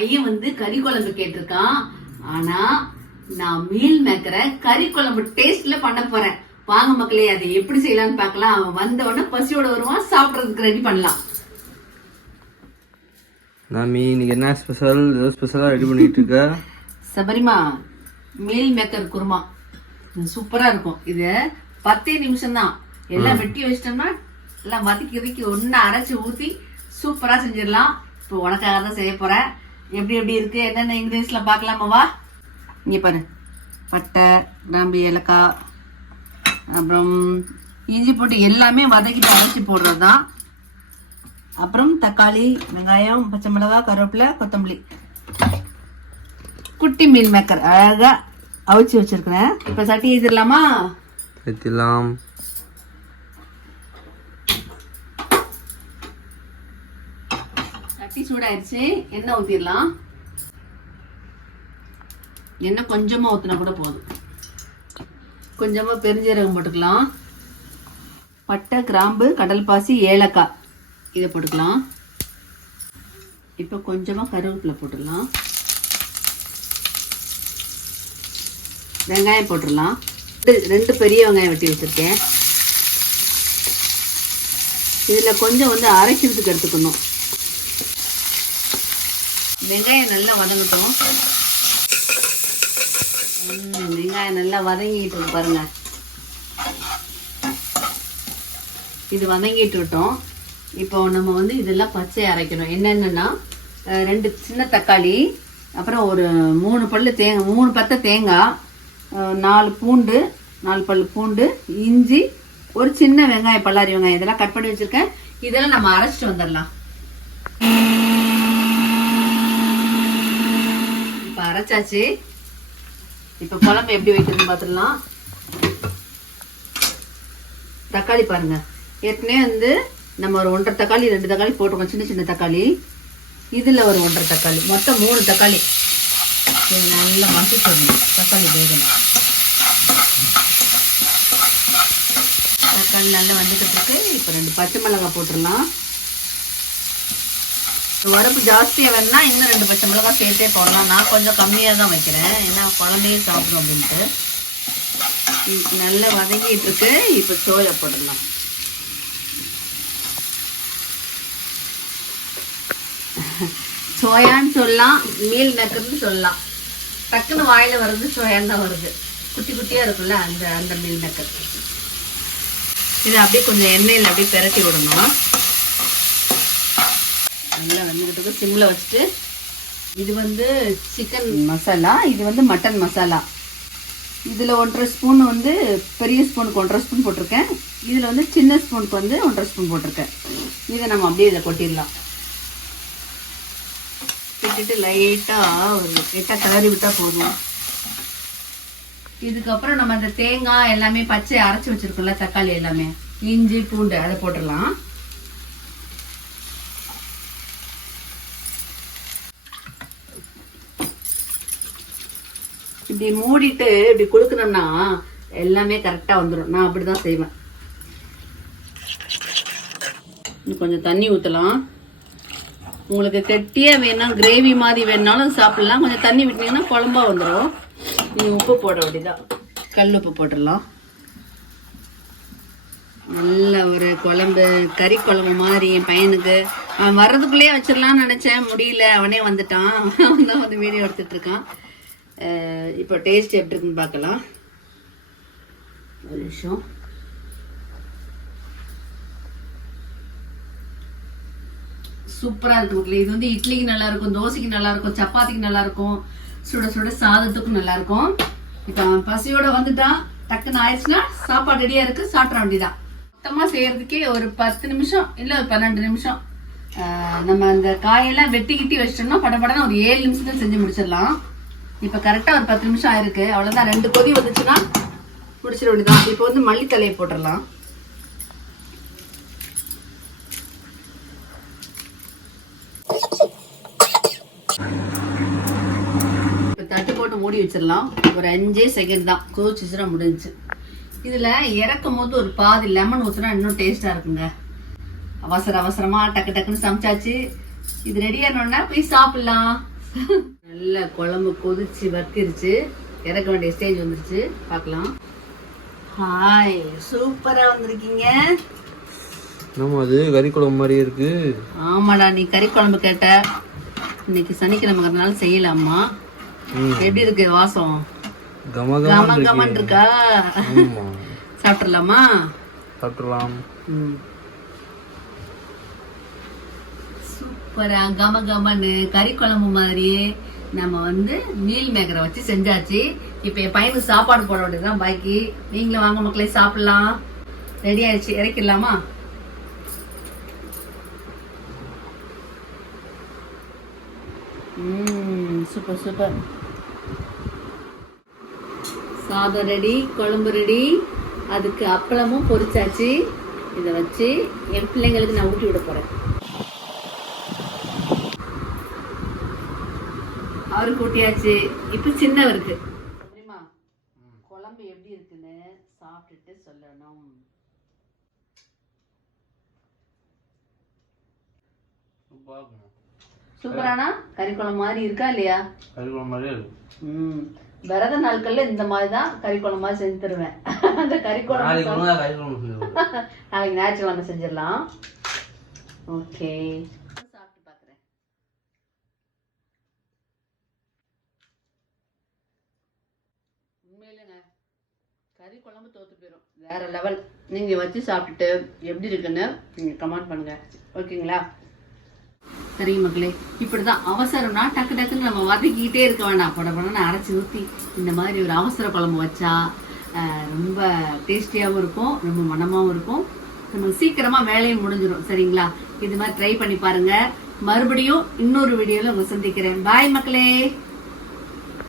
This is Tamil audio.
பையன் வந்து கறி குழம்பு கேட்டிருக்கான். ஆனா நான் மீல் மேக்கரை கறி குழம்பு டேஸ்ட்ல பண்ண போறேன். வாங்க மக்களே, அதை எப்படி செய்யலாம்னு பார்க்கலாம். அவன் வந்த உடனே பசியோட வருவான், சாப்பிடறதுக்கு ரெடி பண்ணலாம். நாமி இன்னைக்கு என்ன ஸ்பெஷல்? ஏதோ ஸ்பெஷலா ரெடி பண்ணிட்டு இருக்க? சபரிமா மீல் மேக்கர் குருமா சூப்பரா இருக்கும். இது 10 நிமிஷம் தான். எல்லாம் வெட்டி வச்சிட்டோம்னா எல்லாம் வதக்கி ஒன்னு அரைச்சு ஊத்தி சூப்பரா செஞ்சிடலாம். இப்போ உனக்காக தான் செய்ய போறேன். எப்படி எப்படி இருக்கு, என்னென்ன இன்கிரீடியன்ஸ்லாம் பார்க்கலாமா? வா. இங்க பாரு, பட்டை, கிராம்பு, ஏலக்காய், அப்புறம் இஞ்சி போட்டு எல்லாமே வதக்கிட்டு அரைச்சி போடுறது தான். அப்புறம் தக்காளி, வெங்காயம், பச்சை மிளகாய், கருவேப்பிலை, கொத்தமல்லி. குட்டி மீல் மேக்கர் அழகா அவிச்சு வச்சிருக்கிறேன். இப்ப சட்டி ஏற்றிடலாமா? ஏற்றிடலாம். சட்டி சூடாயிருச்சு, எண்ணெய் ஊத்திடலாம். எண்ணெய் கொஞ்சமா ஊத்தினா கூட போதும். கொஞ்சமா பெருஞ்சீரகம் போட்டுக்கலாம். பட்டை, கிராம்பு, கடல் பாசி, ஏலக்காய் இதை போட்டுக்கலாம். இப்போ கொஞ்சமா கருவேப்பிலை போட்டுடலாம். வெங்காயம் போட்டுடலாம். ரெண்டு பெரிய வெங்காயம் வெட்டி வச்சிருக்கேன். இதுல கொஞ்சம் வந்து அரைக்கிறதுக்கு எடுத்துக்கணும். வெங்காயம் நல்லா வதங்கட்டும். வெங்காயம் நல்லா வதங்கிட்டு இருக்கு பாருங்க. இது வதங்கிட்டு விட்டோம். இப்போ நம்ம வந்து இதெல்லாம் பச்சை அரைக்கணும். என்னென்னா 2 சின்ன தக்காளி, அப்புறம் ஒரு 3 பத்தை தேங்காய், 4 பூண்டு, 4 பல்லு பூண்டு, இஞ்சி, ஒரு சின்ன வெங்காயம், பல்லாரி வெங்காயம் இதெல்லாம் கட் பண்ணி வச்சிருக்கேன். இதெல்லாம் நம்ம அரைச்சிட்டு வந்துடலாம். இப்ப அரைச்சாச்சு. இப்ப குழம்பு எப்படி வைக்கிறதுன்னு பார்த்துடலாம். தக்காளி பாருங்க, ஏற்கனவே வந்து நம்ம ஒரு 1.5 தக்காளி 2 தக்காளி போட்டிருக்கோம், சின்ன சின்ன தக்காளி. இதுல ஒரு 1.5 தக்காளி, மொத்தம் 3 தக்காளி. நல்லா மசிச்சிடணும். தக்காளி வேகணும். தக்காளி நல்லா வந்துட்டு இருக்கு. இப்போ 2 பச்சை மிளகாய் போட்டுடலாம். உரப்பு ஜாஸ்தியாக வேணும்னா இன்னும் 2 பச்சை மிளகாய் சேர்த்தே போடலாம். நான் கொஞ்சம் கம்மியாக தான் வைக்கிறேன், ஏன்னா குழந்தையும் சாப்பிடணும் அப்படின்ட்டு. நல்லா வதங்கிட்டு இருக்கு. இப்போ சோயா போட்டுடலாம். சோயான்னு சொல்லலாம், மீல் மேக்கர்னு சொல்லலாம். டக்குன்னு வாயில வருது சோயான்னு தான் வருது. குட்டி குட்டியா இருக்குல்ல, அந்த மீல் மேக்கர். இதை அப்படியே கொஞ்சம் எண்ணெயில் அப்படியே பெரட்டி விடணும். நல்லா வந்துக்கிட்டு சிம்மில் வச்சுட்டு. இது வந்து சிக்கன் மசாலா, இது வந்து மட்டன் மசாலா. இதில் 1.5 ஸ்பூன் வந்து பெரிய ஸ்பூனுக்கு 1.5 ஸ்பூன் போட்டிருக்கேன். இதில் வந்து சின்ன ஸ்பூனுக்கு வந்து 1.5 ஸ்பூன் போட்டிருக்கேன். இதை நம்ம அப்படியே இதை கொட்டிடலாம். கொட்டிட்டு லைட்டாக கிளறி விட்டால் போதும். இதுக்கப்புறம் நம்ம அந்த தேங்காய் எல்லாமே பச்சை அரைச்சி வச்சிருக்கோம்ல, தக்காளி எல்லாமே, இஞ்சி பூண்டு அதை போட்டுடலாம். இப்படி மூடிட்டு இப்படி குளுக்கணும்னா எல்லாமே கரெக்டா வந்துடும். நான் அப்படிதான் செய்வேன். கொஞ்சம் தண்ணி ஊற்றலாம். உங்களுக்கு கெட்டியா வேணும், கிரேவி மாதிரி வேணுனாலும் சாப்பிடலாம். கொஞ்சம் தண்ணி விட்டீங்கன்னா குழம்பா வந்துடும். நீங்கள் உப்பு போட வேண்டியதான். கல் உப்பு போட்டுடலாம். நல்ல ஒரு குழம்பு, கறி குழம்பு மாதிரி. என் பையனுக்கு அவன் வர்றதுக்குள்ளேயே வச்சிடலாம்னு நினச்சேன், முடியல. அவனே வந்துட்டான். அவன் தான் வந்து வீடியோ எடுத்துட்டு இருக்கான். இப்போ டேஸ்ட் எப்படி இருக்குன்னு பார்க்கலாம். ஒரு நிமிஷம். சூப்பராக இருக்கு. இது வந்து இட்லிக்கு நல்லா இருக்கும், தோசைக்கு நல்லா இருக்கும், சப்பாத்திக்கு நல்லா இருக்கும், சுட சுட சாதத்துக்கும் நல்லா இருக்கும். இப்போ அவன் பசியோட வந்துட்டான். டக்குன்னு ஆயிடுச்சுன்னா சாப்பாடு ரெடியா இருக்கு, சாப்பிட வேண்டியதான். மொத்தமாக செய்யறதுக்கே ஒரு 10 நிமிஷம் இல்லை ஒரு 12 நிமிஷம். நம்ம அந்த காயெல்லாம் வெட்டி வச்சிட்டோம்னா படப்படன்னு ஒரு 7 நிமிஷத்துல செஞ்சு முடிச்சிடலாம். இப்போ கரெக்டாக ஒரு 10 நிமிஷம் ஆயிருக்கு. அவ்வளோதான். 2 கொதி வந்துச்சுன்னா முடிச்சிட வேண்டியதான். இப்போ வந்து மல்லித்தலையை போட்டுடலாம். இப்போ தட்டு போட்டு மூடி வச்சிடலாம். ஒரு 5 செகண்ட் தான், கொதிச்சுச்சுன்னா முடிஞ்சிச்சு. இதில் இறக்கும் போது ஒரு பாதி லெமன் ஊற்றினா இன்னும் டேஸ்ட்டாக இருக்குங்க. அவசரமாக டக்கு டக்குன்னு சமைச்சாச்சு. இது ரெடியானோன்னா போய் சாப்பிடலாம். நல்ல குழம்பு கொதிச்சு வத்திருச்சு, இறக்க வேண்டிய ஸ்டேஜ் வந்துருச்சு. பார்க்கலாம். ஹாய், சூப்பரா வந்திருக்கீங்க. நம்ம அது கறி குழம்பு மாதிரியே இருக்கு. ஆமாடா, நீ கறி குழம்பு கேட்ட. இன்னைக்கு சனிக்கிழமைங்கிறதுனால செய்யலாமா? எப்படி இருக்கு வாசம்? கம கம கமன் இருக்கா? ஆமா. சாப்பிடலாமா? சாப்பிடலாம். சூப்பரா கம கமன்னு கறி குழம்பு மாதிரியே நம்ம வந்து மீல் மேக்கரை வச்சு செஞ்சாச்சு. இப்ப என் பையனுக்கு சாப்பாடு போட வேண்டியதுதான் பாக்கி. நீங்களும் வாங்க மக்களே, சாப்பிடலாம். ரெடி ஆயிடுச்சு, இறக்கிடலாமா? Super super. சாதம் ரெடி, குழம்பு ரெடி, அதுக்கு அப்பளமும் பொரிச்சாச்சு. இதை வச்சு என் பிள்ளைங்களுக்கு நான் ஊட்டி விட போறேன். அவருக்கு ஊட்டியாச்சு. இப்ப சின்னவருக்கு தெரியுமா குழம்பு எப்படி இருக்குன்னு சாப்பிட்டுட்டு சொல்லணும். சூப்பரானா கறி குழம்பு மாதிரி இருக்கா இல்லையா? கறி குழம்பு மாதிரியே இருக்கு. விரத நாட்கள்ல இந்த மாதிரிதான் கறி குழம்பு மாதிரி செஞ்சு தருவேன். அந்த கறி குழம்பு நாளைக்கு ஞாயிற்றுக்கிழமை செஞ்சிடலாம். ஓகே, சாப்பிட்டு பாக்குறேன். உண்மையிலங்க கறி குழம்பு தோத்து போயிடும், வேற லெவல். நீங்க வச்சு சாப்பிட்டுட்டு எப்படி இருக்குன்னு நீங்க கமெண்ட் பண்ணுங்க. ஓகேங்களா? சரி மக்களே, இப்படிதான் அவசரம்னா டக்கு டக்குன்னு நம்ம வதக்கிக்கிட்டே இருக்க வேண்டாம். படப்படன்னு அரைச்சி ஊற்றி இந்த மாதிரி ஒரு அவசர குழம்பு வச்சா ரொம்ப டேஸ்டியாகவும் இருக்கும், ரொம்ப மனமாகவும் இருக்கும். நம்ம சீக்கிரமா வேலையும் முடிஞ்சிடும். சரிங்களா? இது மாதிரி ட்ரை பண்ணி பாருங்க. மறுபடியும் இன்னொரு வீடியோல உங்களை சந்திக்கிறேன். பாய் மக்களே.